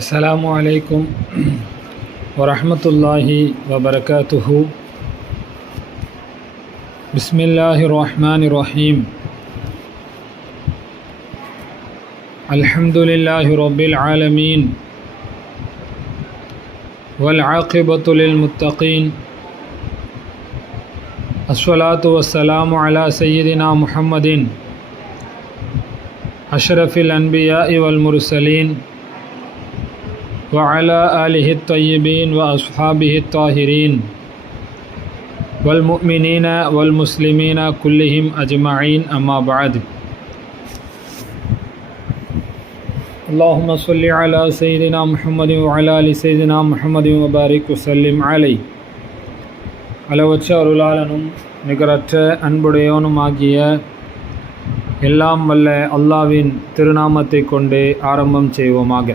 السلام عليكم ورحمة الله وبركاته. بسم الله الرحمن الرحيم. الحمد لله رب العالمين والعاقبة للمتقين. الصلاة والسلام على سيدنا محمد أشرف الأنبياء والمرسلين وعلى آله الطيبين وأصحابه الطاهرين والمؤمنين والمسلمين كلهم أجمعين. أما بعد. اللهم صل على سيدنا محمد وعلى آل سيدنا محمد وبارك وسلم عليه. அளவற்ற அருளாளனும் நிகரற்ற அன்புடையவனும் ஆகிய எல்லாம் வல்ல அல்லாவின் திருநாமத்தை கொண்டு ஆரம்பம் செய்வோமாக.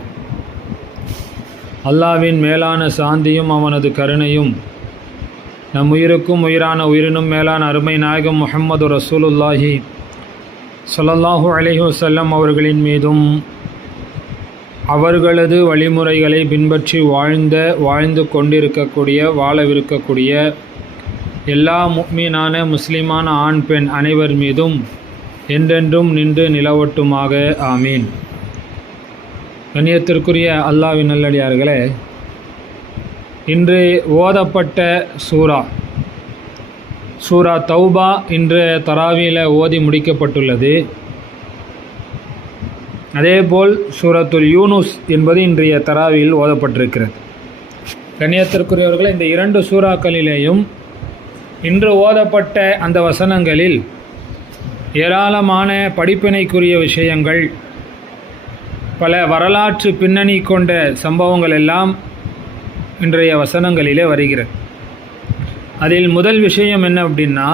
அல்லாவின் மேலான சாந்தியும் அவனது கருணையும் நம் உயிருக்கும் உயிரான உயிரினும் மேலான அருமை நாயகம் முஹம்மது ரசூலுல்லாஹி ஸல்லல்லாஹு அலைஹி வஸல்லம் அவர்களின் மீதும் அவர்களது வழிமுறைகளை பின்பற்றி வாழ்ந்து கொண்டிருக்கக்கூடிய வாழவிருக்கக்கூடிய எல்லா முஃமினான முஸ்லிமான ஆண் பெண் அனைவர் மீதும் என்றென்றும் நின்று நிலவட்டுமாக. ஆமீன். கண்ணியத்திற்குரிய அல்லாஹ்வின் நல்லடியார்களே, இன்று ஓதப்பட்ட சூரா தௌபா இன்று தராவியில் ஓதி முடிக்கப்பட்டுள்ளது. அதேபோல் சூரத்துல் யூனுஸ் என்பது இன்றைய தராவியில் ஓதப்பட்டிருக்கிறது. கண்ணியத்திற்குரியவர்களே, இந்த இரண்டு சூறாக்களிலேயும் இன்று ஓதப்பட்ட அந்த வசனங்களில் ஏராளமான படிப்பினைக்குரிய விஷயங்கள், பல வரலாற்று பின்னணி கொண்ட சம்பவங்கள் எல்லாம் இன்றைய வசனங்களிலே வருகிறது. அதில் முதல் விஷயம் என்ன அப்படின்னா,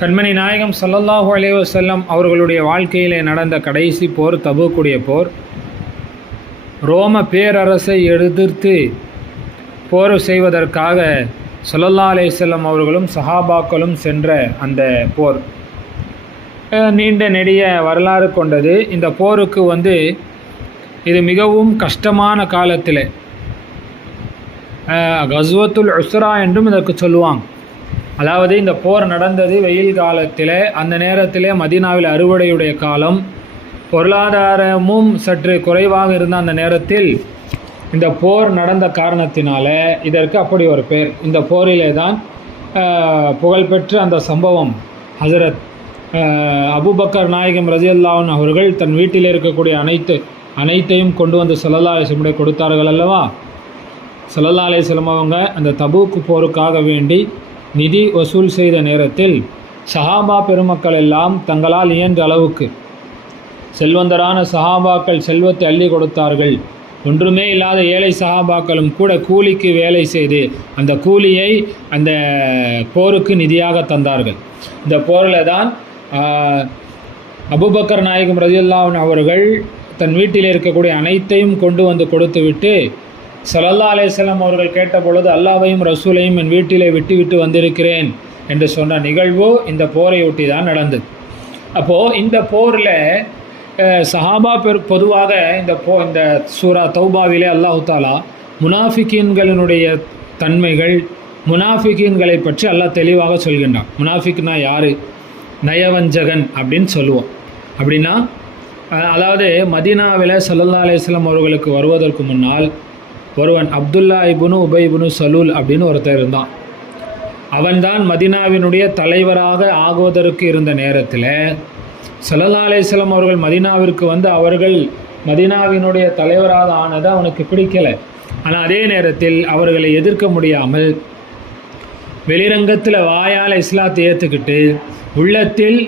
கண்மணி நாயகம் ஸல்லல்லாஹு அலைஹி வஸல்லம் அவர்களுடைய வாழ்க்கையிலே நடந்த கடைசி போர், தபூக்குடைய போர். ரோம பேரரசை எதிர்த்து போர் செய்வதற்காக ஸல்லல்லாஹு அலைஹி வஸல்லம் அவர்களும் சஹாபாக்களும் சென்ற அந்த போர் நீண்ட நெடிய வரலாறு கொண்டது. இந்த போருக்கு இது மிகவும் கஷ்டமான காலத்தில் கஸ்வத்துல் உஸ்ரா என்றும் இதற்கு சொல்லுவாங்க. அதாவது இந்த போர் நடந்தது வெயில் காலத்தில். அந்த நேரத்தில் மதீனாவில் அறுவடையுடைய காலம், பொருளாதாரமும் சற்று குறைவாக இருந்த அந்த நேரத்தில் இந்த போர் நடந்த காரணத்தினால இதற்கு அப்படி ஒரு பேர். இந்த போரிலே தான் புகழ்பெற்ற அந்த சம்பவம், ஹஸரத் அபூபக்கர் நாயகம் ரலியல்லாஹு அன்ஹு அவர்கள் தன் வீட்டில் இருக்கக்கூடிய அனைத்தையும் கொண்டு வந்து ஸல்லல்லாஹு அலைஹி வஸல்லம் கொடுத்தார்கள் அல்லவா. ஸல்லல்லாஹு அலைஹி வஸல்லம் அவங்க அந்த தபூக் போருக்காக வேண்டி நிதி வசூல் செய்த நேரத்தில் சஹாபா பெருமக்கள் எல்லாம் தங்களால் இயன்ற அளவுக்கு, செல்வந்தரான சஹாபாக்கள் செல்வத்தை அள்ளி கொடுத்தார்கள். ஒன்றுமே இல்லாத ஏழை சஹாபாக்களும் கூட கூலிக்கு வேலை செய்து அந்த கூலியை அந்த போருக்கு நிதியாக தந்தார்கள். இந்த போரில் தான் அபூபக்கர் நாயகம் ரலியல்லாஹு அன்ஹு அவர்கள் தன் வீட்டில் இருக்கக்கூடிய அனைத்தையும் கொண்டு வந்து கொடுத்துவிட்டு ஸல்லல்லாஹு அலைஹி வஸல்லம் அவர்கள் கேட்டபொழுது, அல்லாஹ்வையும் ரசூலையும் என் வீட்டிலே விட்டு வந்திருக்கிறேன் என்று சொன்ன நிகழ்வு இந்த போரை ஒட்டி தான் நடந்தது. அப்போது இந்த போரில் சஹாபா பொதுவாக இந்த சூரா தௌபாவிலே அல்லாஹு தாலா முனாஃபிகீன்களினுடைய தன்மைகள், முனாஃபிகீன்களை பற்றி அல்லாஹ் தெளிவாக சொல்கின்றான். முனாஃபிக்னா யார்? நயவஞ்சகன் அப்படின்னு சொல்லுவோம். அப்படின்னா அதாவது மதீனாவில் ஸல்லல்லாஹு அலைஹி வஸல்லம் அவர்களுக்கு வருவதற்கு முன்னால் ஒருவன் அப்துல்லா இப்னு உபை இப்னு சலூல் அப்படின்னு ஒருத்தர் இருந்தான். அவன்தான் மதீனாவினுடைய தலைவராக ஆகுவதற்கு இருந்த நேரத்தில் ஸல்லல்லாஹு அலைஹி வஸல்லம் அவர்கள் மதீனாவிற்கு அவர்கள் மதீனாவினுடைய தலைவராக ஆனது அவனுக்கு பிடிக்கலை. ஆனால் அதே நேரத்தில் அவர்களை எதிர்க்க முடியாமல் வெளிரங்கத்தில் வாயால் இஸ்லாத்தை ஏற்றுக்கிட்டு உள்ளத்தில்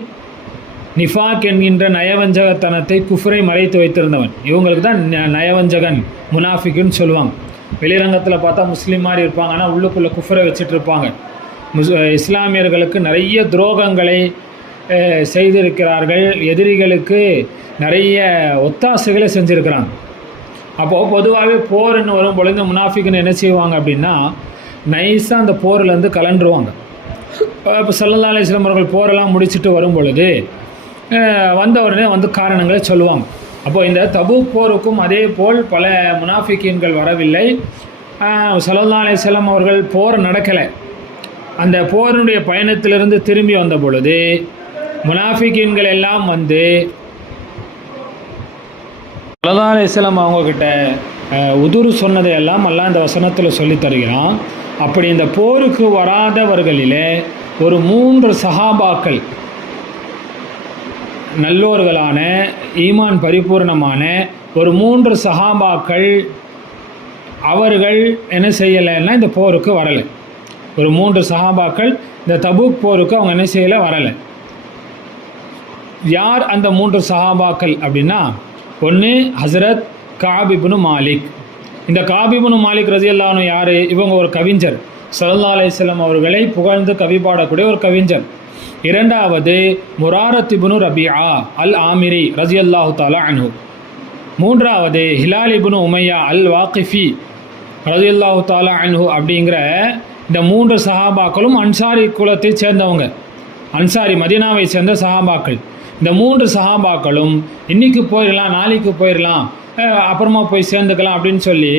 நிஃபாக் என்கின்ற நயவஞ்சகத்தனத்தை, குஃப்ரை மறைத்து வைத்திருந்தவன். இவங்களுக்கு தான் நயவஞ்சகன், முனாஃபிக்குன்னு சொல்லுவாங்க. வெளிரங்கத்தில் பார்த்தா முஸ்லீம் மாதிரி இருப்பாங்க, ஆனால் உள்ளுக்குள்ளே குஃப்ரை வச்சுட்டு இருப்பாங்க. இஸ்லாமியர்களுக்கு நிறைய துரோகங்களை செய்திருக்கிறார்கள், எதிரிகளுக்கு நிறைய ஒத்தாசைகளை செஞ்சுருக்கிறாங்க. அப்போது பொதுவாகவே போர்னு வரும் பொழுது முனாஃபிக்குன்னு என்ன செய்வாங்க அப்படின்னா, நைஸாக அந்த போர்லேருந்து கலண்டுருவாங்க. இப்போ ஸல்லல்லாஹு அலைஹி வஸல்லம் அவர்கள் போரெல்லாம் முடிச்சுட்டு வரும் பொழுது வந்த உடனே காரணங்களை சொல்லுவாங்க. அப்போது இந்த தபூக் போருக்கும் அதே போல் பல முனாஃபிகீன்கள் வரவில்லை. ஸல்லல்லாஹு அலைஹி வஸல்லம் அவர்கள் போர் நடக்கலை. அந்த போரினுடைய பயணத்திலிருந்து திரும்பி வந்த பொழுது முனாஃபிகீன்கள் எல்லாம் வந்து ஸல்லல்லாஹு அலைஹி வஸல்லம் அவங்கக்கிட்ட உதுரு சொன்னதை எல்லாம் அல்லாஹ் இந்த வசனத்தில் சொல்லித் தருகிறான். அப்படி இந்த போருக்கு வராதவர்களிலே ஒரு 3 சஹாபாக்கள், நல்லோர்களான ஈமான் பரிபூர்ணமான ஒரு 3 சஹாபாக்கள், அவர்கள் என்ன செய்யலைன்னா இந்த போருக்கு வரலை. ஒரு 3 சஹாபாக்கள் இந்த தபூக் போருக்கு அவங்க என்ன செய்யலை, வரலை. யார் அந்த 3 சஹாபாக்கள் அப்படின்னா, ஒன்று ஹஸ்ரத் கஅப் இப்னு மாலிக். இந்த கஅப் இப்னு மாலிக் ரலியல்லாஹு அன்ஹு யார்? இவங்க ஒரு கவிஞர், ஸல்லல்லாஹு அலைஹி வஸல்லம் அவர்களை புகழ்ந்து கவி பாடக்கூடிய ஒரு கவிஞர். இரண்டாவது முராரத் இப்னு ரபிஆ அல் ஆமிரி ரலியல்லாஹு தஆலா அன்ஹு. மூன்றாவது ஹிலால் இப்னு உமையா அல் வாக்கிஃபி ரலியல்லாஹு தஆலா அன்ஹு. அப்படிங்கிற இந்த 3 சஹாபாக்களும் அன்சாரி குலத்தை சேர்ந்தவங்க, அன்சாரி மதீனாவை சேர்ந்த சஹாபாக்கள். இந்த 3 சஹாபாக்களும் இன்றைக்கி போயிடலாம், நாளைக்கு போயிடலாம், அப்புறமா போய் சேர்ந்துக்கலாம் அப்படின்னு சொல்லி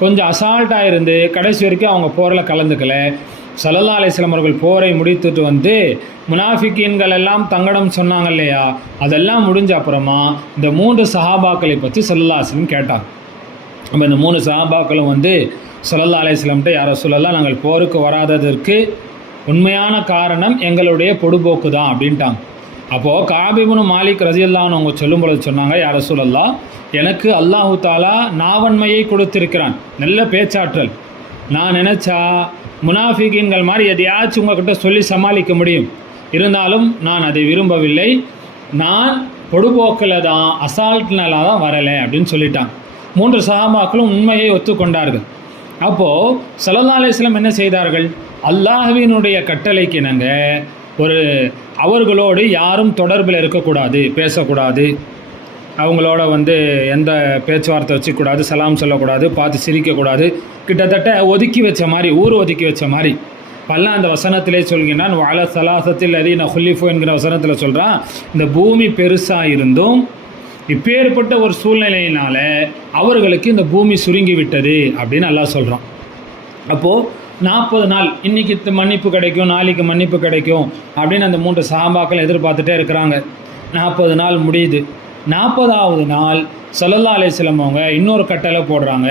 கொஞ்சம் அசால்ட்டாக இருந்து கடைசி வரைக்கும் அவங்க போரில் கலந்துக்கலை. ஸல்லல்லாஹு அலைஹி வஸல்லம் அவர்கள் போரை முடித்துட்டு வந்து முனாஃபிகீன்கள் எல்லாம் தங்கடம் சொன்னாங்க இல்லையா, அதெல்லாம் முடிஞ்ச அப்புறமா இந்த 3 சஹாபாக்களை பற்றி ஸல்லல்லாஹு அலைஹி வஸல்லம் கேட்டாங்க. அப்போ இந்த 3 சஹாபாக்களும் வந்து ஸல்லல்லாஹு அலைஹி வஸல்லம்கிட்ட, யா ரசூலல்லாஹ், நாங்கள் போருக்கு வராததற்கு உண்மையான காரணம் எங்களுடைய பொடுபோக்கு தான் அப்படின்ட்டாங்க. அப்போது கஅப் இப்னு மாலிக் ரலியல்லாஹு அன்ஹு அவங்க சொல்லும் பொழுது சொன்னாங்க, யா ரசூலல்லாஹ், எனக்கு அல்லாஹு தாலா நாவன்மையை கொடுத்திருக்கிறான், நல்ல பேச்சாற்றல். நான் நினச்சா முனாஃபிகீன்கள் மாதிரி எதையாச்சும் உங்கள்கிட்ட சொல்லி சமாளிக்க முடியும். இருந்தாலும் நான் அதை விரும்பவில்லை. நான் பொடுபோக்கில் தான், அசால்ட்னால தான் வரலை அப்படின்னு சொல்லிட்டான். 3 சஹாபாக்களும் உண்மையை ஒத்துக்கொண்டார்கள். அப்போது ஸல்லல்லாஹு அலைஹி வஸல்லம் என்ன செய்தார்கள்? அல்லாஹ்வினுடைய கட்டளைக்கு ஒரு அவர்களோடு யாரும் தொடர்பில் இருக்கக்கூடாது, பேசக்கூடாது, அவங்களோட வந்து எந்த பேச்சுவார்த்தை வச்சுக்கூடாது, சலாம் சொல்லக்கூடாது, பார்த்து சிரிக்கக்கூடாது, கிட்டத்தட்ட ஒதுக்கி வச்ச மாதிரி, ஊர் ஒதுக்கி வச்ச மாதிரி. பல்லாம் அந்த வசனத்திலே சொல்கிறான், வாழ சலாசத்தில் அதீன ஹுல்லிஃபு என்கிற வசனத்தில் சொல்கிறான், இந்த பூமி பெருசாக இருந்தும் இப்பேற்பட்ட ஒரு சூழ்நிலையினால் அவர்களுக்கு இந்த பூமி சுருங்கி விட்டது அப்படின்னு அல்லாஹ் சொல்கிறான். அப்போது 40 நாள், இன்றைக்கி மன்னிப்பு கிடைக்கும், நாளைக்கு மன்னிப்பு கிடைக்கும் அப்படின்னு அந்த 3 சஹாபாக்கள் எதிர்பார்த்துட்டே இருக்கிறாங்க. 40 நாள் முடியுது. 40வது நாள் ஸல்லல்லாஹு அலைஹி வஸல்லம் அவங்க இன்னொரு கட்டளை போடுறாங்க.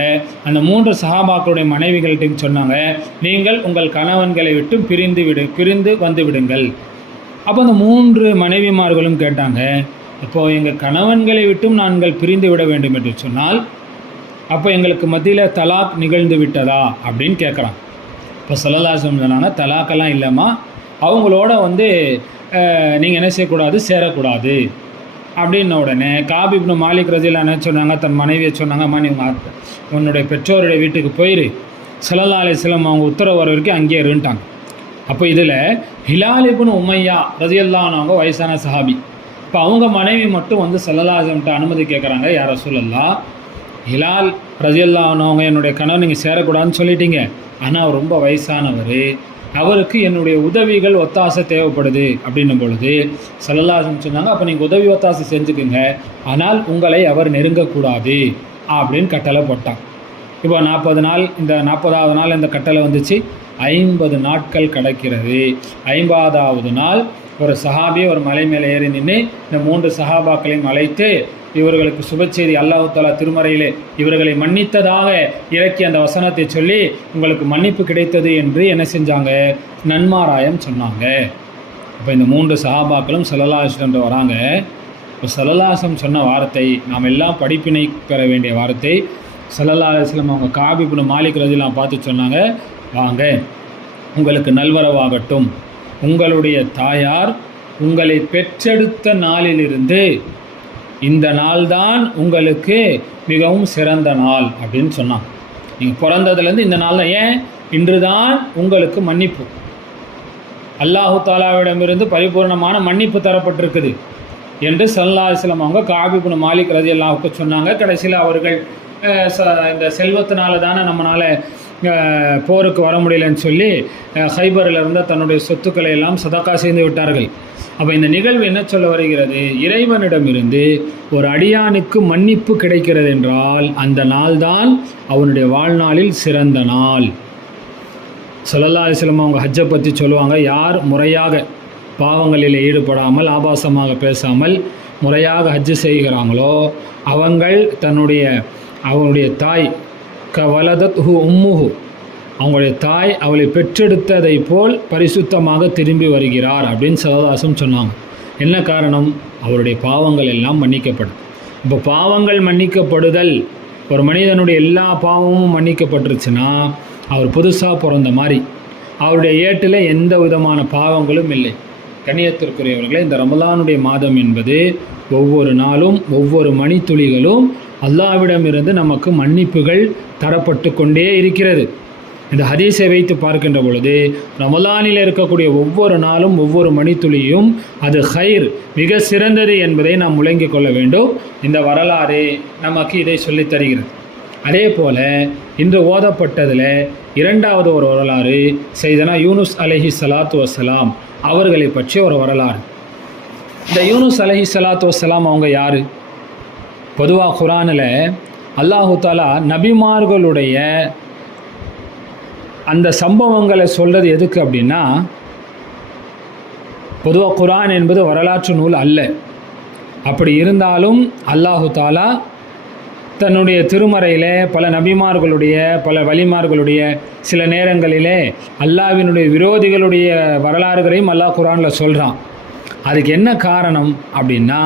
அந்த 3 சஹாபாக்களுடைய மனைவிகள்கிட்டையும் சொன்னாங்க, நீங்கள் உங்கள் கணவன்களை விட்டு பிரிந்து வந்து விடுங்கள். அப்போ அந்த 3 மனைவிமார்களும் கேட்டாங்க, இப்போது எங்கள் கணவன்களை விட்டும் நாங்கள் பிரிந்து விட வேண்டும் என்று சொன்னால் அப்போ எங்களுக்கு மத்தியில் தலாக் நிகழ்ந்து விட்டதா அப்படின்னு கேட்குறாங்க. இப்போ ஸல்லல்லாஹு அலைஹி வஸல்லம் சொன்னாங்க, தலாக்கெல்லாம் இல்லைம்மா, அவங்களோட வந்து நீங்கள் என்ன செய்யக்கூடாது, சேரக்கூடாது அப்படின்ன உடனே கஅப் இப்னு மாலிக் ரலியல்லாஹு அன்ஹு சொன்னாங்க, தன் மனைவியை சொன்னாங்க, அம்மா நீ உன்னுடைய பெற்றோருடைய வீட்டுக்கு போயிரு, ஸல்லல்லாஹு அலைஹி வஸல்லம் அவங்க உத்தரவு வர வரைக்கும் அங்கேயே இருந்துட்டாங்க. அப்போ இதில் ஹிலால் இப்னு உமையா ரலியல்லாஹு அன்ஹு அவங்க வயசான சஹாபி. இப்போ அவங்க மனைவி மட்டும் வந்து ஸல்லல்லாஹு அலைஹி வஸல்லம் அனுமதி கேட்குறாங்க, யா ரசூலல்லாஹ், ஹிலால் ரலியல்லாஹு அன்ஹு அவங்க என்னுடைய கணவன் நீங்கள் சேரக்கூடாதுன்னு சொல்லிட்டீங்க, ஆனால் அவர் ரொம்ப வயசானவர், அவருக்கு என்னுடைய உதவிகள் ஒத்தாசை தேவைப்படுது அப்படின்னும் பொழுது ஸல்லல்லாஹு அலைஹி வஸல்லம் சொன்னாங்க, அப்போ நீங்கள் உதவி ஒத்தாசை செஞ்சுக்குங்க, ஆனால் உங்களை அவர் நெருங்கக்கூடாது அப்படின்னு கட்டளை போட்டான். இப்போ 40 நாள், இந்த 40வது நாள் இந்த கட்டளை வந்துச்சு. 50 நாட்கள் கடக்கிறது. 50வது நாள் ஒரு சஹாபி ஒரு மலை மேலே ஏறி நின்று இந்த 3 சஹாபாக்களையும் அழைத்து இவர்களுக்கு சுபச்செய்தி, அல்லாஹ் தஆலா திருமறையிலே இவர்களை மன்னித்ததாக இறக்கி அந்த வசனத்தை சொல்லி உங்களுக்கு மன்னிப்பு கிடைத்தது என்று என்ன செஞ்சாங்க, நன்மாராயம் சொன்னாங்க. இப்போ இந்த 3 சஹாபாக்களும் ஸல்லல்லாஹு அலைஹி வஸல்லம் வராங்க. இப்போ ஸல்லல்லாஹு அலைஹி வஸல்லம் சொன்ன வார்த்தை நாம் எல்லாம் படிப்பினை பெற வேண்டிய வார்த்தை. ஸல்லல்லாஹு அலைஹி வஸல்லம் அவங்க கஅப் இப்னு மாலிக் ரலியல்லாஹு பார்த்து சொன்னாங்க, வாங்க, உங்களுக்கு நல்வரவாகட்டும், உங்களுடைய தாயார் உங்களை பெற்றெடுத்த நாளிலிருந்து இந்த நாள்தான் உங்களுக்கு மிகவும் சிறந்த நாள் அப்படின்னு சொன்னாங்க. நீங்கள் பிறந்ததுலேருந்து இந்த நாள் தான், ஏன் இன்று தான் உங்களுக்கு மன்னிப்பு, அல்லாஹு தாலாவிடமிருந்து பரிபூர்ணமான மன்னிப்பு தரப்பட்டிருக்குது என்று ஸல்லல்லாஹு அலைஹி வஸல்லம் அவங்க கஅப் இப்னு மாலிக் ரலியல்லாஹு அன்ஹு சொன்னாங்க. கடைசியில் அவர்கள் இந்த செல்வத்தினால தானே நம்மளால் போருக்கு வர முடியலன்னு சொல்லி ஹைபரில் இருந்த தன்னுடைய சொத்துக்களை எல்லாம் சதக்கா செய்து விட்டார்கள். அப்போ இந்த நிகழ்வு என்ன சொல்ல வருகிறது? இறைவனிடமிருந்து ஒரு அடியானுக்கு மன்னிப்பு கிடைக்கிறது என்றால் அந்த நாள் தான் அவனுடைய வாழ்நாளில் சிறந்த நாள். ஸல்லல்லாஹு அலைஹி வஸல்லம் அவங்க ஹஜ்ஜை பற்றி சொல்லுவாங்க, யார் முறையாக பாவங்களில் ஈடுபடாமல் ஆபாசமாக பேசாமல் முறையாக ஹஜ்ஜு செய்கிறாங்களோ அவங்களுடைய தாய் கவலதத் உம்முஹு, அவங்களுடைய தாய் அவளை பெற்றெடுத்ததை போல் பரிசுத்தமாக திரும்பி வருகிறார் அப்படின்னு ஸல்லல்லாஹு சொன்னாங்க. என்ன காரணம்? அவருடைய பாவங்கள் எல்லாம் மன்னிக்கப்படும். இப்போ பாவங்கள் மன்னிக்கப்படுதல், ஒரு மனிதனுடைய எல்லா பாவமும் மன்னிக்கப்பட்டுருச்சுன்னா அவர் புதுசாக பிறந்த மாதிரி, அவருடைய ஏட்டில் எந்த விதமான பாவங்களும் இல்லை. கண்ணியத்திற்குரியவர்களே, இந்த ரமலானுடைய மாதம் என்பது ஒவ்வொரு நாளும் ஒவ்வொரு மணித்துளிகளும் அல்லாஹ்விடமிருந்து நமக்கு மன்னிப்புகள் தரப்பட்டு கொண்டே இருக்கிறது. இந்த ஹதீஸை வைத்து பார்க்கின்ற பொழுது ரமலானில் இருக்கக்கூடிய ஒவ்வொரு நாளும் ஒவ்வொரு மணித்துளியும் அது ஹைர், மிக சிறந்தது என்பதை நாம் முழங்கிக் கொள்ள வேண்டும். இந்த வரலாறு நமக்கு இதை சொல்லித் தருகிறது. அதே போல் இன்று ஓதப்பட்டதில் இரண்டாவது ஒரு வரலாறு சையதுனா யூனுஸ் அலைஹிஸ்ஸலாத்து வஸ்ஸலாம் அவர்களை பற்றிய ஒரு வரலாறு. இந்த யூனுஸ் அலைஹிஸ்ஸலாத்து வஸ்ஸலாம் அவங்க யார்? பொதுவாக குர்ஆனில் அல்லாஹு தஆலா நபிமார்களுடைய அந்த சம்பவங்களை சொல்கிறது எதுக்கு அப்படின்னா, பொதுவாக குர்ஆன் என்பது வரலாற்று நூல் அல்ல. அப்படி இருந்தாலும் அல்லாஹு தஆலா தன்னுடைய திருமறையிலே பல நபிமார்களுடைய பல வலிமார்களுடைய சில நேரங்களிலே அல்லாஹ்வினுடைய விரோதிகளுடைய வரலாறுகளையும் அல்லாஹ் குர்ஆனில் சொல்கிறான். அதுக்கு என்ன காரணம் அப்படின்னா,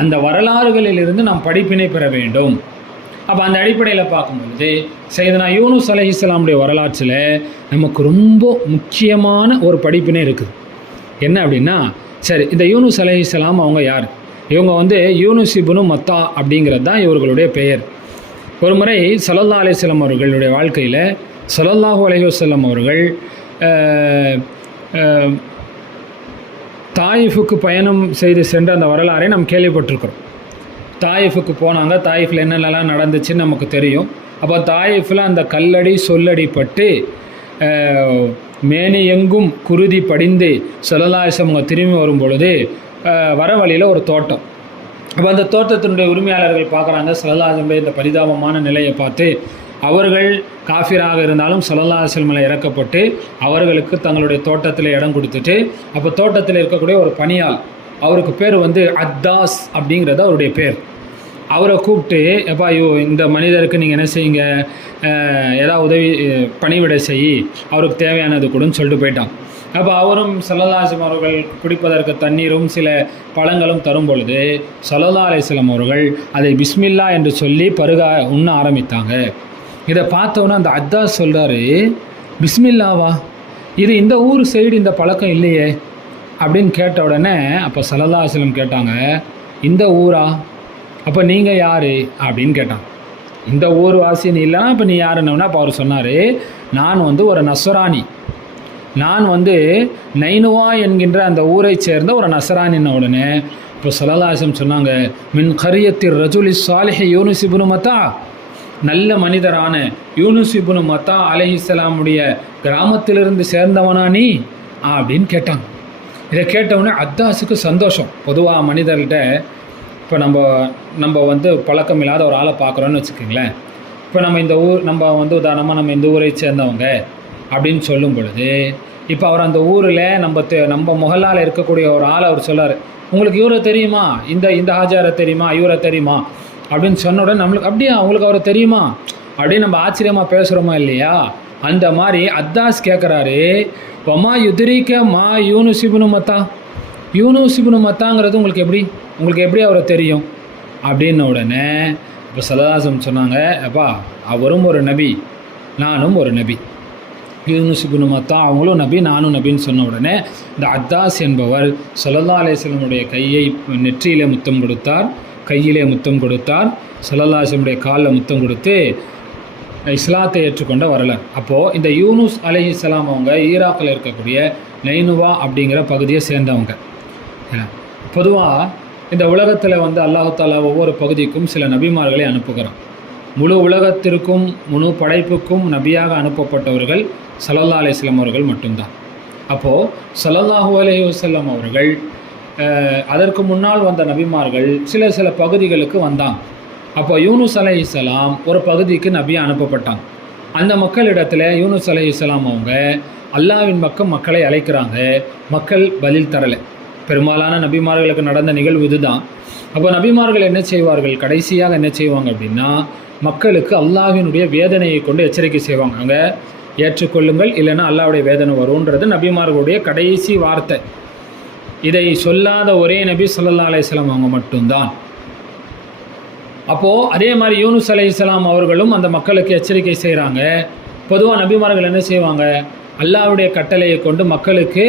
அந்த வரலாறுகளிலிருந்து நாம் படிப்பினை பெற வேண்டும். அப்போ அந்த அடிப்படையில் பார்க்கும்பொழுது சையதுனா யூனுஸ் அலைஹிஸ்ஸலாமுடைய வரலாற்றில் நமக்கு ரொம்ப முக்கியமான ஒரு படிப்பினை இருக்குது. என்ன அப்படின்னா, சரி, இந்த யூனுஸ் அலைஹிஸ்ஸலாம் அவங்க யார்? இவங்க யூனுஸ் இப்னு மத்தா அப்படிங்கிறது தான் இவர்களுடைய பெயர். ஒரு முறை ஸல்லல்லாஹு அலைஹி வஸல்லம் அவர்களுடைய வாழ்க்கையில் ஸல்லல்லாஹு அலைஹி வஸல்லம் அவர்கள் தாயிஃபுக்கு பயணம் செய்து சென்ற அந்த வரலாறை நாம் கேள்விப்பட்டிருக்கிறோம். தாயிஃபுக்கு போனாங்க, தாயிஃபில் என்னென்னலாம் நடந்துச்சுன்னு நமக்கு தெரியும். அப்போ தாயிஃபில் அந்த கல்லடி சொல்லடி பட்டு மேனி எங்கும் குருதி படிந்து ஸல்லல்லாஹு அலைஹி வஸல்லம் அவங்க திரும்பி வரும் பொழுது வர வழியில் ஒரு தோட்டம். அப்போ அந்த தோட்டத்தினுடைய உரிமையாளர்கள் பார்க்குறாங்க ஸல்லல்லாஹு அலைஹி வஸல்லம் இந்த பரிதாபமான நிலையை பார்த்து, அவர்கள் காஃபிராக இருந்தாலும் ஸல்லல்லாஹு அலைஹி வஸல்லம் இறக்கப்பட்டு அவர்களுக்கு தங்களுடைய தோட்டத்தில் இடம் கொடுத்துட்டு, அப்போ தோட்டத்தில் இருக்கக்கூடிய ஒரு பணியாள், அவருக்கு பேர் அத்தாஸ் அப்படிங்கிறது அவருடைய பேர். அவரை கூப்பிட்டு, எப்பா இந்த மனிதருக்கு நீங்கள் என்ன செய்யுங்க, ஏதாவது உதவி பணிவிடை செய்யி, அவருக்கு தேவையானது கொடுன்னு சொல்லிட்டு போயிட்டான். அப்போ அவரும் ஸல்லல்லாஹு அலைஹி வஸல்லம் அவர்கள் குடிப்பதற்கு தண்ணீரும் சில பழங்களும் தரும் பொழுது ஸல்லல்லாஹு அலைஹி வஸல்லம் அவர்கள் அதை பிஸ்மில்லா என்று சொல்லி உண்ண ஆரம்பித்தாங்க. இதை பார்த்தோன்னே அந்த அத்தாஸ் சொல்கிறாரு, பிஸ்மில்லாவா? இது இந்த ஊர் சைடு இந்த பழக்கம் இல்லையே அப்படின்னு கேட்ட உடனே அப்போ ஸல்லல்லாஹு அலைஹி வஸல்லம் கேட்டாங்க, இந்த ஊரா? அப்போ நீங்கள் யார் அப்படின்னு கேட்டாங்க. இந்த ஊர் வாசின்னு இல்லைனா இப்போ நீ யாருன்னா, அப்போ அவர் சொன்னார், நான் ஒரு நஸ்ரானி, நான் நைனுவா என்கின்ற அந்த ஊரை சேர்ந்த ஒரு நஸ்ரானின்ன உடனே இப்போ ஸல்லல்லாஹு அலைஹி வஸல்லம் சொன்னாங்க, மின் கரியத்திர் ரஜுலி சாலிஹி யூனுஸ் இப்னு மத்தா, நல்ல மனிதரான யூனுஸ் இப்னு மத்தா அலைஹிஸ்ஸலாமுடைய கிராமத்திலிருந்து சேர்ந்தவனா நீ அப்படின்னு கேட்டாங்க. இதை கேட்டவுடனே அத்தாஸுக்கு சந்தோஷம். பொதுவாக மனிதர்கிட்ட இப்போ நம்ம பழக்கம் இல்லாத ஒரு ஆளை பார்க்குறோன்னு வச்சுக்கோங்களேன். இப்போ நம்ம உதாரணமாக நம்ம இந்த ஊரை சேர்ந்தவங்க அப்படின்னு சொல்லும் பொழுது, இப்போ அவர் அந்த ஊரில் நம்ம முகலால் இருக்கக்கூடிய ஒரு ஆளை அவர் சொல்லார், உங்களுக்கு இவரை தெரியுமா, இந்த ஹாஜாரை தெரியுமா, இவரை தெரியுமா அப்படின்னு சொன்ன உடனே நம்மளுக்கு அப்படியே அவங்களுக்கு அவரை தெரியுமா அப்படின்னு நம்ம ஆச்சரியமாக பேசுகிறோமா இல்லையா? அந்த மாதிரி அத்தாஸ் கேட்குறாரு, வமா யுத்ரிக மா யூனுஸ் இப்னு மத்தா, யூனுஸ் இப்னு மத்தாங்கிறது உங்களுக்கு எப்படி அவரை தெரியும் அப்படின்ன உடனே இப்போ ஸல்லல்லாஹு அலைஹி வஸல்லம் சொன்னாங்க, அப்பா அவரும் ஒரு நபி, நானும் ஒரு நபி. யூனுஸ் இப்னு மத்தா அவங்களும் நபி, நானும் நபின்னு சொன்ன உடனே இந்த அத்தாஸ் என்பவர் ஸல்லல்லாஹு அலைஹி வஸல்லம் கையை நெற்றியிலே முத்தம் கொடுத்தார், கையிலே முத்தம் கொடுத்தார், ஸல்லல்லாஹு அலைஹி வஸல்லம் காலில் முத்தம் கொடுத்து இஸ்லாத்தை ஏற்றுக்கொண்ட வரலாறு. அப்போது இந்த யூனுஸ் அலைஹிஸ்ஸலாம் அவங்க ஈராக்கில் இருக்கக்கூடிய நைனுவா அப்படிங்கிற பகுதியை சேர்ந்தவங்க. பொதுவாக இந்த உலகத்தில் அல்லாஹ் தஆலா ஒவ்வொரு பகுதிக்கும் சில நபிமார்களை அனுப்புகிறான். முழு உலகத்திற்கும் முழு படைப்புக்கும் நபியாக அனுப்பப்பட்டவர்கள் ஸல்லல்லாஹு அலைஹி வஸல்லம் அவர்கள் மட்டும்தான். அப்போது ஸல்லல்லாஹு அலைஹி வஸல்லம் அவர்கள் அதற்கு முன்னால் வந்த நபிமார்கள் சில பகுதிகளுக்கு வந்தாங்க. அப்போ யூனுஸ் அலைஹிஸ்ஸலாம் ஒரு பகுதிக்கு நபியாக அனுப்பப்பட்டாங்க. அந்த மக்களிடத்தில் யூனுஸ் அலைஹிஸ்ஸலாம் அவங்க அல்லாஹ்வின் பக்கம் மக்களை அழைக்கிறாங்க. மக்கள் பதில் தரலை. பெரும்பாலான நபிமார்களுக்கு நடந்த நிகழ்வு இதுதான். அப்போ நபிமார்கள் என்ன செய்வார்கள், கடைசியாக என்ன செய்வாங்க அப்படின்னா, மக்களுக்கு அல்லாஹ்வினுடைய வேதனையை கொண்டு எச்சரிக்கை செய்வாங்க. அங்கே ஏற்றுக்கொள்ளுங்கள், இல்லைன்னா அல்லாஹ்வுடைய வேதனை வரும்ன்றது நபிமார்களுடைய கடைசி வார்த்தை. இதை சொல்லாத ஒரே நபி ஸல்லல்லாஹு அலைஹி வஸல்லம் அவங்க மட்டும்தான். அப்போது அதே மாதிரி யூனுஸ் அலைஹிஸ்ஸலாம் அவர்களும் அந்த மக்களுக்கு எச்சரிக்கை செய்கிறாங்க. பொதுவாக நபிமார்கள் என்ன செய்வாங்க, அல்லாஹ்வுடைய கட்டளையை கொண்டு மக்களுக்கு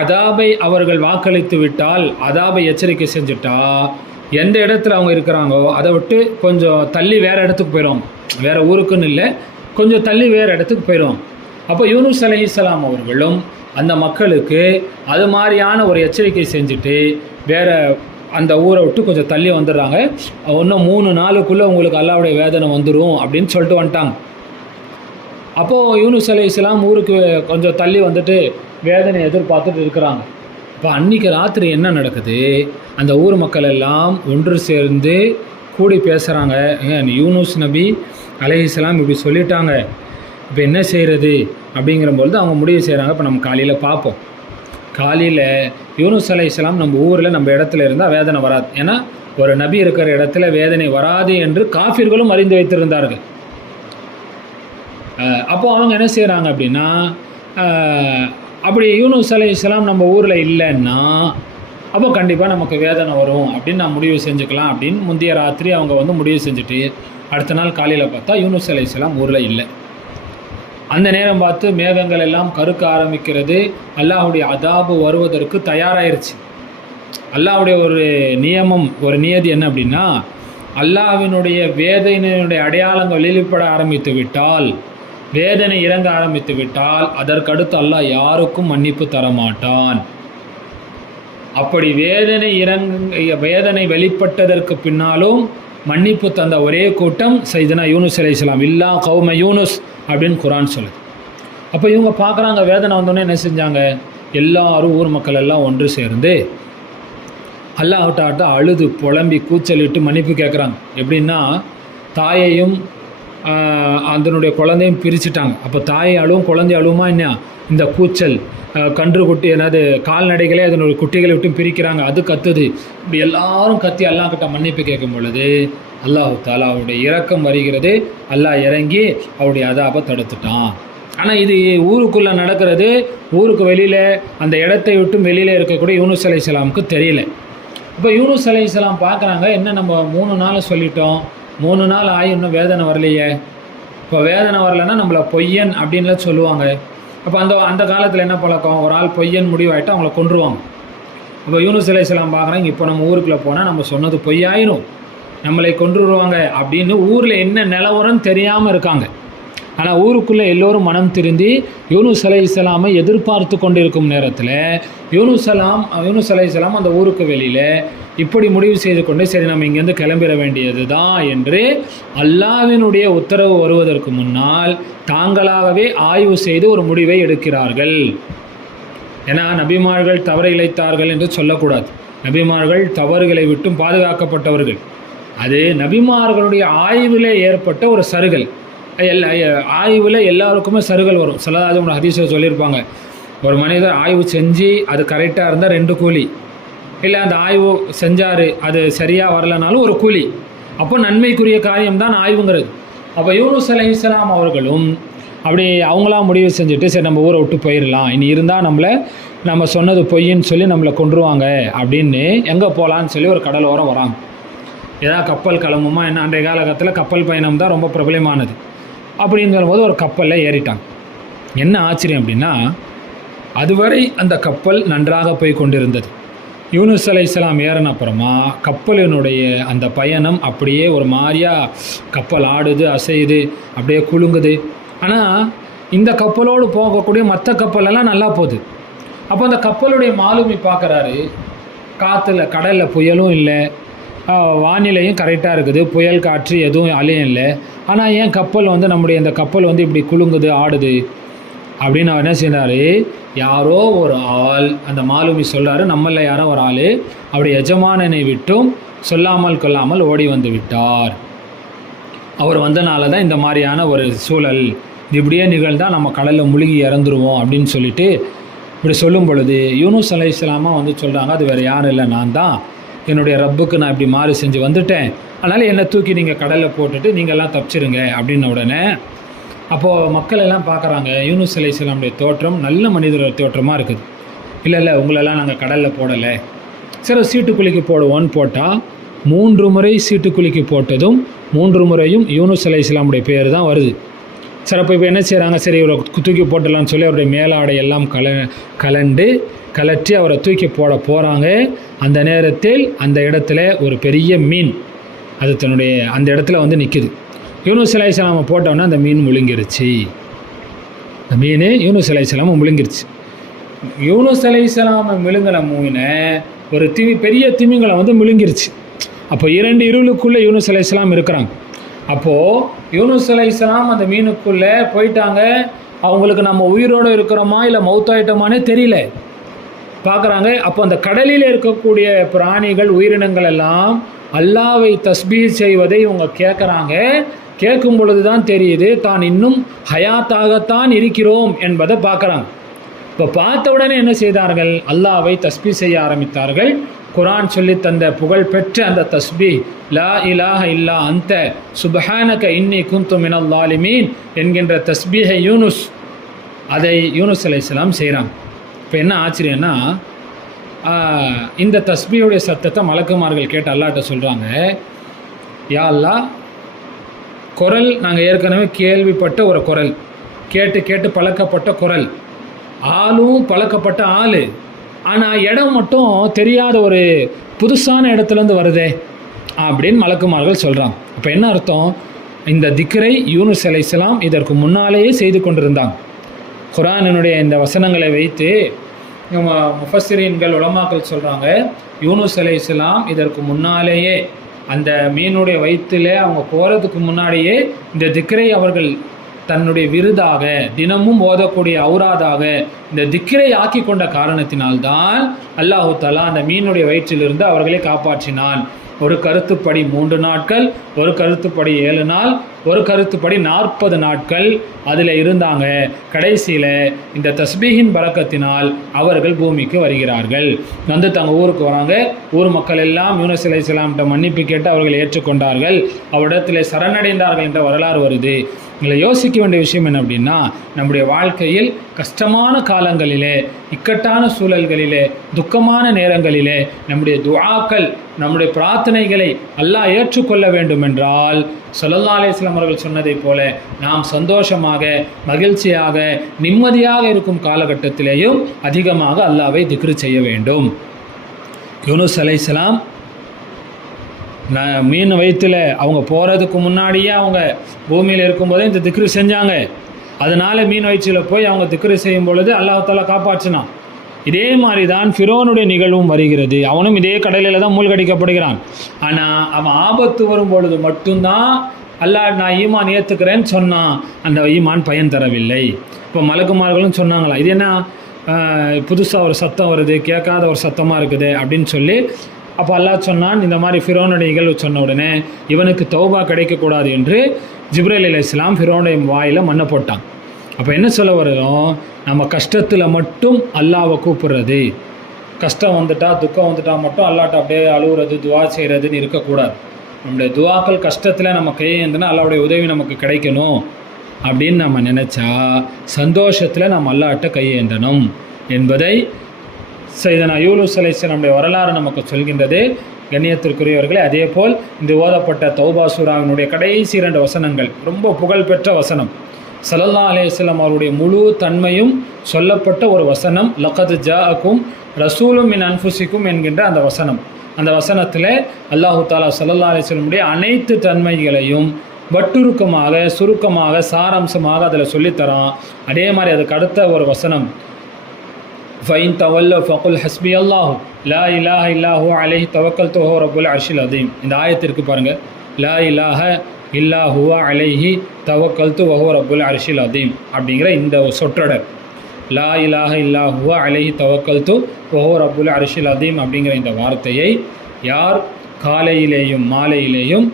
அதாபை அவர்கள் வாக்களித்து விட்டால், அதாபை எச்சரிக்கை செஞ்சுட்டா, எந்த இடத்துல அவங்க இருக்கிறாங்களோ அதை விட்டு கொஞ்சம் தள்ளி வேறு இடத்துக்கு போயிடுவாங்க. வேறு ஊருக்குன்னு இல்லை, கொஞ்சம் தள்ளி வேறு இடத்துக்கு போயிடுவாங்க. அப்போ யூனுஸ் அலைஹிஸ்ஸலாம் அவர்களும் அந்த மக்களுக்கு அது மாதிரியான ஒரு எச்சரிக்கை செஞ்சுட்டு வேறு அந்த ஊரை விட்டு கொஞ்சம் தள்ளி வந்துடுறாங்க. இன்னும் 3 நாளுக்குள்ளே உங்களுக்கு அல்லாஹ்வுடைய வேதனை வந்துடும் அப்படின்னு சொல்லிட்டு வந்துட்டாங்க. அப்போது யூனுஸ் அலைஹிஸ்ஸலாம் ஊருக்கு கொஞ்சம் தள்ளி வந்துட்டு வேதனை எதிர்பார்த்துட்டு இருக்கிறாங்க. இப்போ அன்றைக்கி ராத்திரி என்ன நடக்குது, அந்த ஊர் மக்கள் எல்லாம் ஒன்று சேர்ந்து கூடி பேசுகிறாங்க. யூனுஸ் நபி அலைஹிஸ்ஸலாம் இப்படி சொல்லிட்டாங்க, இப்போ என்ன செய்கிறது அப்படிங்கிறபொழுது அவங்க முடிவு செய்கிறாங்க. இப்போ நம்ம காலையில் பார்ப்போம். காலையில் யூனுஸ் அலைஹிஸ்ஸலாம் நம்ம ஊரில் நம்ம இடத்துல இருந்தால் வேதனை வராது. ஏன்னா ஒரு நபி இருக்கிற இடத்துல வேதனை வராது என்று காஃபிர்களும் அறிந்து வைத்திருந்தார்கள். அப்போது அவங்க என்ன செய்கிறாங்க அப்படின்னா, அப்படி யூனுஸ் அலைஹிஸ்ஸலாம் நம்ம ஊரில் இல்லைன்னா அப்போ கண்டிப்பாக நமக்கு வேதனை வரும் அப்படின்னு நான் முடிவு செஞ்சுக்கலாம் அப்படின்னு முந்தைய ராத்திரி அவங்க முடிவு செஞ்சுட்டு அடுத்த நாள் காலையில் பார்த்தா யூனுஸ் அலைஹிஸ்ஸலாம் ஊரில் இல்லை. அந்த நேரம் பார்த்து மேகங்கள் எல்லாம் கருக்க ஆரம்பிக்கிறது. அல்லாஹ்வுடைய அதாபு வருவதற்கு தயாராகிருச்சு. அல்லாஹ்வுடைய ஒரு நியமம், ஒரு நியதி என்ன அப்படின்னா, அல்லாஹ்வினுடைய வேதனையினுடைய அடையாளங்கள் வெளிப்பட ஆரம்பித்து விட்டால், வேதனை இறங்க ஆரம்பித்து விட்டால் அதற்கடுத்து அல்லாஹ் யாருக்கும் மன்னிப்பு தரமாட்டான். அப்படி வேதனை வெளிப்பட்டதற்கு பின்னாலும் மன்னிப்பு தந்த ஒரே கூட்டம் சையதுனா யூனுஸ் அலைஹிஸ்ஸலாம். இல்லா கௌம யூனுஸ் அப்படின்னு குர்ஆன் சொல்லுது. அப்போ இவங்க பார்க்குறாங்க, வேதனை வந்தோடனே என்ன செஞ்சாங்க, எல்லாரும் ஊர் மக்கள் எல்லாம் ஒன்று சேர்ந்து அல்லாஹ்விட்ட அழுது புலம்பி கூச்சலிட்டு மன்னிப்பு கேட்குறாங்க. எப்படின்னா, தாயையும் அதனுடைய குழந்தையும் பிரிச்சுட்டாங்க. அப்போ தாயை அழுவும் குழந்தை அழுவுமா என்ன, இந்த கூச்சல் கன்று குட்டி என்னது கால்நடைகளே அதனுடைய குட்டிகளை விட்டு பிரிக்கிறாங்க, அது கத்துது. இப்படி எல்லாரும் கத்தி அல்லாஹ்கிட்ட மன்னிப்பு கேட்கும் பொழுது அல்லாஹ் தஆலா அவருடைய இரக்கம் வருகிறது. அல்லாஹ் இறங்கி அவருடைய அதாபை தடுத்துட்டான். ஆனால் இது ஊருக்குள்ளே நடக்கிறது, ஊருக்கு வெளியில் அந்த இடத்தை விட்டு வெளியில் இருக்கக்கூடிய யூனுஸ் அலைஹிஸ்ஸலாமுக்கு தெரியல. இப்போ யூனுஸ் அலைஹிஸ்ஸலாம் பார்க்குறாங்க, என்ன நம்ம 3 நாள் சொல்லிட்டோம், 3 நாள் ஆகி இன்னும் வேதனை வரலையே. இப்போ வேதனை வரலைன்னா நம்மளை பொய்யன் அப்படின்லாம் சொல்லுவாங்க. அப்போ அந்த காலத்தில் என்ன பழக்கம், ஒரு ஆள் பொய்யன் முடிவாயிட்டு அவங்கள கொன்றுவாங்க. அப்போ யூனுஸ் அலைஹிஸ்ஸலாம் பார்க்குறாங்க, இப்போ நம்ம ஊருக்குள்ளே போனால் நம்ம சொன்னது பொய்யாயிரும், நம்மளை கொன்றுருவாங்க அப்படின்னு ஊரில் என்ன நிலவரம்னு தெரியாமல் இருக்காங்க. ஆனால் ஊருக்குள்ளே எல்லோரும் மனம் திருந்தி யூனுஸ் அலைஹிஸ்ஸலாமை எதிர்பார்த்து கொண்டிருக்கும் நேரத்தில் யூனுஸ் அலைஹிஸ்ஸலாம் அந்த ஊருக்கு வெளியில் இப்படி முடிவு செய்து கொண்டு, சரி நம்ம இங்கேருந்து கிளம்பிட வேண்டியது தான் என்று அல்லாஹ்வினுடைய உத்தரவு வருவதற்கு முன்னால் தாங்களாகவே ஆய்வு செய்து ஒரு முடிவை எடுக்கிறார்கள். ஏன்னா நபிமார்கள் தவறு இழைத்தார்கள் என்று சொல்லக்கூடாது. நபிமார்கள் தவறுகளை விட்டும் பாதுகாக்கப்பட்டவர்கள். அது நபிமார்களுடைய ஆய்வில் ஏற்பட்ட ஒரு சருகல். ஆய்வில் எல்லாருக்குமே சருகல் வரும். ஸல்லல்லாஹு ஹதீஸில் சொல்லியிருப்பாங்க, ஒரு மனிதர் ஆய்வு செஞ்சு அது கரெக்டாக இருந்தால் 2 கூலி, இல்லை அந்த ஆய்வு செஞ்சார் அது சரியாக வரலனாலும் ஒரு கூலி. அப்போ நன்மைக்குரிய காரியம்தான் ஆய்வுங்கிறது. அப்போ யூனுஸ் அலைஹிஸ்ஸலாம் அவர்களும் அப்படி அவங்களாம் முடிவு செஞ்சுட்டு, சரி நம்ம ஊரை விட்டு போயிடலாம், இனி இருந்தால் நம்ம சொன்னது பொய்ன்னு சொல்லி நம்மளை கொன்றுவாங்க அப்படின்னு எங்கே போகலான்னு சொல்லி ஒரு கடல் ஓரம் வராங்க. ஏதாவது கப்பல் கிளம்புமா என்ன, அன்றைய காலகட்டத்தில் கப்பல் பயணம் தான் ரொம்ப பிரபலமானது. அப்படிங்கிற போது ஒரு கப்பலில் ஏறிட்டாங்க. என்ன ஆச்சரியம் அப்படின்னா, அதுவரை அந்த கப்பல் நன்றாக போய் கொண்டிருந்தது. யூனுஸ் அலைஹிஸ்ஸலாம் ஏறின அப்புறமா கப்பலினுடைய அந்த பயணம் அப்படியே ஒரு மாதிரியாக கப்பல் ஆடுது, அசையுது, அப்படியே குலுங்குது. ஆனால் இந்த கப்பலோடு போகக்கூடிய மற்ற கப்பலெல்லாம் நல்லா போகுது. அப்போ அந்த கப்பலுடைய மாலுமி பார்க்குறாரு, காற்றுல கடலில் புயலும் இல்லை, வானிலையும் கரெக்டாக இருக்குது, புயல் காற்று எதுவும் அலையும் இல்லை. ஆனால் ஏன் கப்பல் வந்து நம்முடைய இந்த கப்பல் வந்து இப்படி குலுங்குது ஆடுது அப்படின்னு அவர் என்ன செய்கிறாரு, யாரோ ஒரு ஆள் அந்த மாலுமி சொல்கிறாரு, நம்மளில் யாரோ ஒரு ஆள் அவருடைய எஜமானனை விட்டும் சொல்லாமல் கொள்ளாமல் ஓடி வந்து விட்டார். அவர் வந்தனால தான் இந்த மாதிரியான ஒரு சூழல், இப்படியே நிகழ்ந்தால் நம்ம கடலில் முழுகி இறந்துருவோம் அப்படின்னு சொல்லிட்டு இப்படி சொல்லும் பொழுது யூனுஸ் அலைஹிஸ்ஸலாமா வந்து சொல்கிறாங்க, அது வேறு யாரும் இல்லை, நான் தான் என்னுடைய ரப்புக்கு நான் இப்படி மாறு செஞ்சு வந்துட்டேன், அதனால் என்னை தூக்கி நீங்கள் கடலில் போட்டுட்டு நீங்கள்லாம் தப்பிச்சிருங்க அப்படின்ன உடனே அப்போது மக்கள் எல்லாம் பார்க்குறாங்க, யூனுஸ் அலைஹிஸ்ஸலாமுடைய தோற்றம் நல்ல மனிதரோட தோற்றமாக இருக்குது. இல்லை உங்களெல்லாம் நாங்கள் கடலில் போடலை, சரி சீட்டுக்குழிக்கு போடுவோன்னு போட்டால் 3 முறை சீட்டுக்குழிக்கு போட்டதும் 3 முறையும் யூனுஸ் அலைஹிஸ்ஸலாமுடைய பேர் தான் வருது. சரி அப்போ இப்போ என்ன செய்கிறாங்க, சரி இவரை தூக்கி போட்டலான்னு சொல்லி அவருடைய மேலாடை எல்லாம் கலற்றி அவரை தூக்கி போட போகிறாங்க. அந்த நேரத்தில் அந்த இடத்துல ஒரு பெரிய மீன் அது தன்னுடைய அந்த இடத்துல வந்து நிற்குது. யூனுஸ் அலைஹிஸ்ஸலாமை போட்டோன்னா அந்த மீன் முழுங்கிருச்சு. அந்த மீன் யூனுஸ் அலைஹிஸ்ஸலாமை முழுங்கிருச்சு. யூனுஸ் அலைஹிஸ்ஸலாமை முழுங்கின மீனை ஒரு பெரிய திமிங்கலம் வந்து முழுங்கிருச்சு. அப்போ 2 இருளுக்குள்ளே யூனுஸ் அலைஹிஸ்ஸலாம் இருக்கிறாங்க. அப்போது யூனுஸ் அலைஹிஸ்ஸலாம் அந்த மீனுக்குள்ளே போயிட்டாங்க. அவங்களுக்கு நம்ம உயிரோடு இருக்கிறோமா இல்லை மௌத்தாயிட்டோமானே தெரியல, பார்க்குறாங்க. அப்போ அந்த கடலில் இருக்கக்கூடிய பிராணிகள் உயிரினங்கள் எல்லாம் அல்லாவை தஸ்பீஹ் செய்வதை இவங்க கேட்குறாங்க. கேட்கும் பொழுது தான் தெரியுது தான் இன்னும் ஹயாத்தாகத்தான் இருக்கிறோம் என்பதை பார்க்குறாங்க. இப்போ பார்த்த உடனே என்ன செய்தார்கள், அல்லாவை தஸ்பீஹ் செய்ய ஆரம்பித்தார்கள். குர்ஆன் சொல்லி தந்த புகழ் பெற்ற அந்த தஸ்பீஹ் லா இலாஹ இல்லா அன்த சுப்ஹானக இன்னி குன்து மினல் ஸாலிமீன் என்கின்ற தஸ்பீஹை அதை யூனுஸ் அலைஹிஸ்ஸலாம் செய்கிறாங்க. இப்போ என்ன ஆச்சரியன்னா, இந்த தஸ்பீஹுடைய சத்தத்தை மலக்குமார்கள் கேட்டு அல்லாஹ்ட்ட சொல்கிறாங்க, யா அல்லாஹ், குரல் நாங்கள் ஏற்கனவே கேள்விப்பட்ட ஒரு குரல், கேட்டு பழக்கப்பட்ட குரல், ஆளும் பழக்கப்பட்ட ஆள், ஆனால் இடம் மட்டும் தெரியாத ஒரு புதுசான இடத்துலேருந்து வருதே அப்படின்னு மலக்குமார்கள் சொல்கிறாங்க. அப்போ என்ன அர்த்தம், இந்த திக்ரை யூனுஸ் அலைஹிஸ்ஸலாம் இதற்கு முன்னாலேயே செய்து கொண்டிருந்தாங்க. குர்ஆனினுடைய இந்த வசனங்களை வைத்து முஃபஸ்ஸிரீன்கள் உலமாக்கள் சொல்கிறாங்க, யூனுஸ் அலைஹிஸ்ஸலாம் இதற்கு முன்னாலேயே அந்த மீனுடைய வயிற்றில் அவங்க போகிறதுக்கு முன்னாடியே இந்த திக்ரை அவர்கள் தன்னுடைய விருதாக தினமும் ஓதக்கூடிய ஔராதாக இந்த திக்ரை ஆக்கி கொண்ட காரணத்தினால்தான் அல்லாஹு தஆலா அந்த மீனுடைய வயிற்றிலிருந்து அவர்களை காப்பாற்றினான். ஒரு கருத்துப்படி 3 நாட்கள், ஒரு கருத்துப்படி 7 நாள், ஒரு கருத்துப்படி 40 நாட்கள் அதில் இருந்தாங்க. கடைசியில் இந்த தஸ்பீஹின் பரக்கத்தினால் அவர்கள் பூமிக்கு வருகிறார்கள். வந்து தங்கள் ஊருக்கு வராங்க. ஊர் மக்கள் எல்லாம் யூனுஸ் அலைஹிஸ்ஸலாம்கிட்ட மன்னிப்பு கேட்டு அவர்கள் ஏற்றுக்கொண்டார்கள். அவரிடத்தில் சரணடைந்தார்கள் என்ற வரலாறு வருது. இதில் யோசிக்க வேண்டிய விஷயம் என்ன அப்படின்னா, நம்முடைய வாழ்க்கையில் கஷ்டமான காலங்களிலே, இக்கட்டான சூழல்களிலே, துக்கமான நேரங்களிலே நம்முடைய துஆக்கள், நம்முடைய பிரார்த்தனைகளை அல்லாஹ் ஏற்றுக்கொள்ள வேண்டும் என்றால் ஸல்லல்லாஹு அலைஹி வஸல்லம் அவர்கள் சொன்னதைப் போல நாம் சந்தோஷமாக, மகிழ்ச்சியாக, நிம்மதியாக இருக்கும் காலகட்டத்திலேயும் அதிகமாக அல்லாஹ்வை திக்ரு செய்ய வேண்டும். யூனுஸ் அலைஹிஸ்ஸலாம் மீன் வயிற்றில் அவங்க போகிறதுக்கு முன்னாடியே அவங்க பூமியில் இருக்கும்போதே இந்த திக்ரு செஞ்சாங்க. அதனால் மீன் வயிற்றில் போய் அவங்க திக்ரு செய்யும் பொழுது அல்லாஹ் தஆலா காப்பாற்றினான். இதே மாதிரி தான் ஃபிரௌனுடைய நிகழ்வும் வருகிறது. அவனும் இதே கடலில் தான் மூழ்கடிக்கப்படுகிறான். ஆனால் அவன் ஆபத்து வரும் பொழுது மட்டும்தான் அல்லாஹ் நான் ஈமான் ஏற்றுக்கிறேன்னு சொன்னான். அந்த ஈமான் பயன் தரவில்லை. இப்போ மலக்குமார்களும் சொன்னாங்களா, இது என்ன புதுசாக ஒரு சத்தம் வருது, கேட்காத ஒரு சத்தமாக இருக்குது அப்படின்னு சொல்லி. அப்போ அல்லாஹ் சொன்னான், இந்த மாதிரி ஃபிரௌனுடைய நிகழ்வு சொன்ன உடனே இவனுக்கு தௌபா கிடைக்கக்கூடாது என்று ஜிப்ரீல் அலைஹிஸ்ஸலாம் ஃபிரௌனுடைய வாயில் மண்ணை போட்டான். அப்போ என்ன சொல்ல வரோம், நம்ம கஷ்டத்தில் மட்டும் அல்லாஹ்வை கூப்பிடுறது, கஷ்டம் வந்துட்டா துக்கம் வந்துட்டா மட்டும் அல்லாஹ்ட்ட அப்படியே அழுகுறது துவா செய்கிறதுன்னு இருக்கக்கூடாது. நம்முடைய துவாக்கள் கஷ்டத்தில் நம்ம கையேந்தினா அல்லாஹ்வுடைய உதவி நமக்கு கிடைக்கணும் அப்படின்னு நம்ம நினச்சா சந்தோஷத்தில் நம்ம அல்லாஹ்ட்ட கையேந்தணும் என்பதை சையதுனா யூனுஸ் அலைஹிஸ்ஸலாமுடைய வரலாறு நமக்கு சொல்கின்றது. கண்ணியத்திற்குரியவர்களே, அதே போல் இந்த ஓதப்பட்ட தௌபா சூராவினுடைய கடைசி 2 வசனங்கள் ரொம்ப புகழ்பெற்ற வசனம். ஸல்லல்லாஹு அலைஹி வஸல்லம் அவருடைய முழு தன்மையும் சொல்லப்பட்ட ஒரு வசனம், லகத் ஜாஅக்கும் ரசூலும் மின் அன்ஃபுசிக்கும் என்கின்ற அந்த வசனம். அந்த வசனத்தில் அல்லாஹு தஆலா ஸல்லல்லாஹு அலைஹி வஸல்லமுடைய அனைத்து தன்மைகளையும் வட்டுருக்கமாக, சுருக்கமாக, சாராம்சமாக அதில் சொல்லித்தரான். அதே மாதிரி அதுக்கு அடுத்த ஒரு வசனம், ஃபைன் தவல்ல ஃபகுல் ஹஸ்பி அல்லாஹு லா இலாஹ இல்லாஹு அலைஹி தவக்கல்து வஹுவ ரப்புல் அர்ஷில் அதீம். இந்த ஆயத்திற்கு பாருங்கள், லா இலாஹ இல்லாஹு அலைஹி தவக்கல்து வஹுவ ரப்புல் அர்ஷில் அதீம் அப்படிங்கிற இந்த சொற்றொடர், லா இலாஹ இல்லாஹு அலைஹி தவக்கல்து வஹுவ ரப்புல் அர்ஷில் அதீம் அப்படிங்கிற இந்த வார்த்தையை யார் காலையிலேயும் மாலையிலேயும்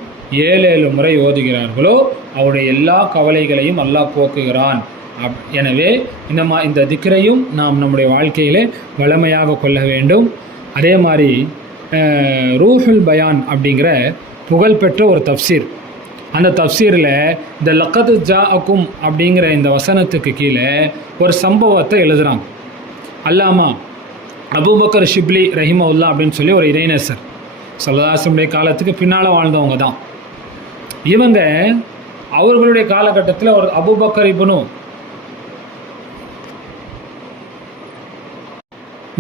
7 முறை ஓதுகிறார்களோ அவருடைய எல்லா கவலைகளையும் அல்லாஹ் போக்குகிறான். எனவே இந்த திக்ரையும் நாம் நம்முடைய வாழ்க்கையிலே வளமையாக கொள்ள வேண்டும். அதே மாதிரி ரூஹுல் பயான் அப்படிங்கிற புகழ்பெற்ற ஒரு தஃப்சீர், அந்த தஃப்சீரில் இந்த லக்கது ஜாஅக்கும் அப்படிங்கிற இந்த வசனத்துக்கு கீழே ஒரு சம்பவத்தை எழுதுகிறாங்க. அல்லாமா அபூபக்கர் ஷிப்லி ரஹிமவுல்லா அப்படின்னு சொல்லி ஒரு இறைநேசர், ஸல்லல்லாஹு காலத்துக்கு பின்னால் வாழ்ந்தவங்க தான் இவங்க. அவர்களுடைய காலகட்டத்தில் ஒரு அபூபக்கர் இப்னு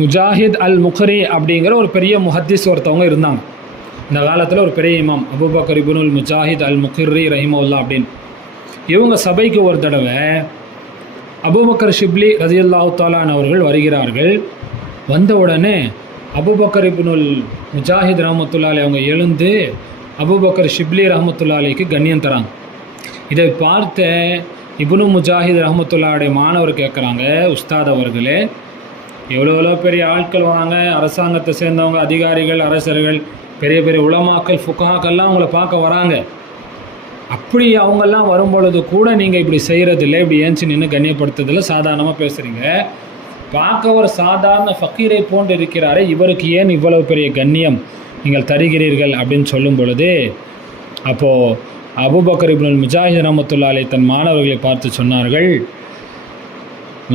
முஜாஹித் அல் முக்ரி அப்படிங்கிற ஒரு பெரிய முஹத்திஸ் ஒருத்தவங்க இருந்தாங்க. இந்த காலத்தில் ஒரு பெரிய இமாம் அபூபக்கர் இப்னுல் முஜாஹித் அல் முக்ரி ரஹிமவுல்லா அப்படின்னு. இவங்க சபைக்கு ஒரு தடவை அபூபக்கர் ஷிப்லி ரலியல்லாஹு தஆலா அவர்கள் வருகிறார்கள். வந்த உடனே அபூபக்கர் இப்னுல் முஜாஹித் ரஹ்மத்துல்லாஹி அவங்க எழுந்து அபூபக்கர் ஷிப்லி ரஹ்மத்துல்லாஹிக்கு கண்ணியம் தராங்க. இதை பார்த்த இப்னு முஜாஹித் ரஹ்மத்துல்லாஹுடைய மாணவர் கேட்குறாங்க, உஸ்தாத் அவர்களே, எவ்வளோ பெரிய ஆட்கள் வராங்க, அரசாங்கத்தை சேர்ந்தவங்க, அதிகாரிகள், அரசர்கள், பெரிய பெரிய உலமாக்கள், ஃபுகாக்கள்லாம் அவங்கள பார்க்க வராங்க. அப்படி அவங்கெல்லாம் வரும்பொழுது கூட நீங்கள் இப்படி செய்கிறதில்லை, இப்படி ஏஞ்சி நின்று கண்ணியப்படுத்துறதில்லை, சாதாரணமாக பேசுகிறீங்க. பார்க்க ஒரு சாதாரண ஃபக்கீரை போன்று இருக்கிறாரே, இவருக்கு ஏன் இவ்வளவு பெரிய கண்ணியம் நீங்கள் தருகிறீர்கள் அப்படின்னு சொல்லும் பொழுது, அப்போது அபூபக்கர் இப்னுல் முஜாஹித் ரஹ்மத்துல்லாஹி அலைஹி தன் மாணவர்களை பார்த்து சொன்னார்கள்,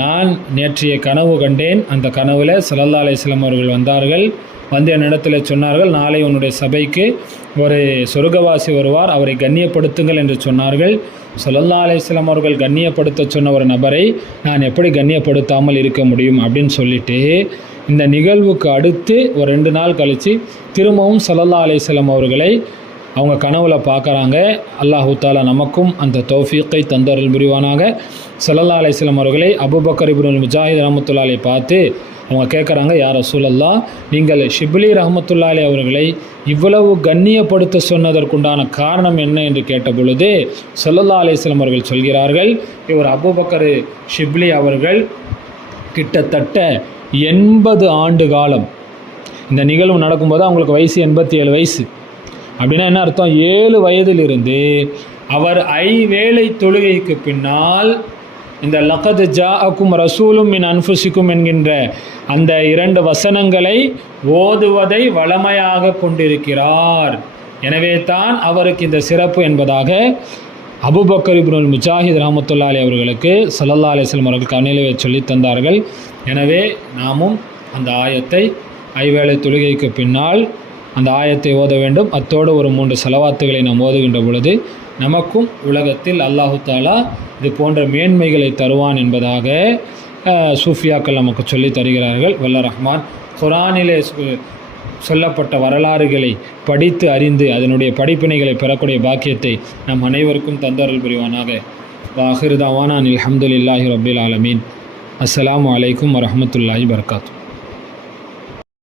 நான் நேற்றைய கனவு கண்டேன். அந்த கனவில் ஸல்லல்லாஹு அலைஹி வஸல்லம் அவர்கள் வந்தார்கள். வந்து என்னிடத்தில் சொன்னார்கள், நாளை உன்னுடைய சபைக்கு ஒரு சொர்க்கவாசி வருவார், அவரை கண்ணியப்படுத்துங்கள் என்று சொன்னார்கள். ஸல்லல்லாஹு அலைஹி வஸல்லம் அவர்கள் கண்ணியப்படுத்த சொன்ன ஒரு நபரை நான் எப்படி கண்ணியப்படுத்தாமல் இருக்க முடியும் அப்படின்னு சொல்லிட்டு, இந்த நிகழ்வுக்கு அடுத்து ஒரு 2 நாள் கழித்து திரும்பவும் ஸல்லல்லாஹு அலைஹி வஸல்லம் அவர்களை அவங்க கனவுல பார்க்குறாங்க. அல்லாஹு தாலா நமக்கும் அந்த தௌஃபீக்கை தந்தருள் புரிவானாக. ஸல்லல்லாஹு அலைஹி வஸல்லம் அவர்களை அபூபக்கர் இப்னுல் முஜாஹித் ரஹ்மத்துல்லாஹி பார்த்து அவங்க கேட்குறாங்க, யா ரசூலல்லாஹ், நீங்கள் ஷிப்லி ரஹ்மத்துல்லாஹி அவர்களை இவ்வளவு கண்ணியப்படுத்த சொன்னதற்குண்டான காரணம் என்ன என்று கேட்ட பொழுது ஸல்லல்லாஹு அலைஹி வஸல்லம் அவர்கள் சொல்கிறார்கள், இவர் அபூபக்கர் ஷிப்லி அவர்கள் கிட்டத்தட்ட 80 ஆண்டு காலம், இந்த நிகழ்வு நடக்கும்போது அவங்களுக்கு வயசு 87 வயசு. அப்படின்னா என்ன அர்த்தம்? 7 வயதிலிருந்து அவர் 5 வேளை தொழுகைக்கு பின்னால் இந்த லகத் ஜாஅக்கும் ரசூலும் மின் அன்ஃபுசிக்கும் என்கின்ற அந்த 2 வசனங்களை ஓதுவதை வளமையாக கொண்டிருக்கிறார். எனவே தான் அவருக்கு இந்த சிறப்பு என்பதாக அபூபக்கர் இப்னுல் முஜாஹித் ரஹ்மத்துல்லாஹி அவர்களுக்கு ஸல்லல்லாஹு அலைஹி வஸல்லம் அவர்கள் கண்ணிலே சொல்லி தந்தார்கள். எனவே நாமும் அந்த ஆயத்தை 5 வேளை தொழுகைக்கு பின்னால் அந்த ஆயத்தை ஓத வேண்டும். அத்தோடு ஒரு 3 ஸலவாத்துகளை நாம் ஓதுகின்ற பொழுது நமக்கும் உலகத்தில் அல்லாஹு தாலா இது போன்ற மேன்மைகளை தருவான் என்பதாக சூஃபியாக்கள் நமக்கு சொல்லி தருகிறார்கள். வல்ல ரஹ்மான் குர்ஆனிலே சொல்லப்பட்ட வரலாறுகளை படித்து அறிந்து அதனுடைய படிப்பினைகளை பெறக்கூடிய பாக்கியத்தை நம் அனைவருக்கும் தந்தருள் புரிவானாக. வாஹிர் தவானா அல்ஹம்துலில்லாஹி ரப்பில் ஆலமீன். அஸ்ஸலாமு அலைக்கும் வரஹ்மத்துல்லாஹி வபரகாத்துஹு.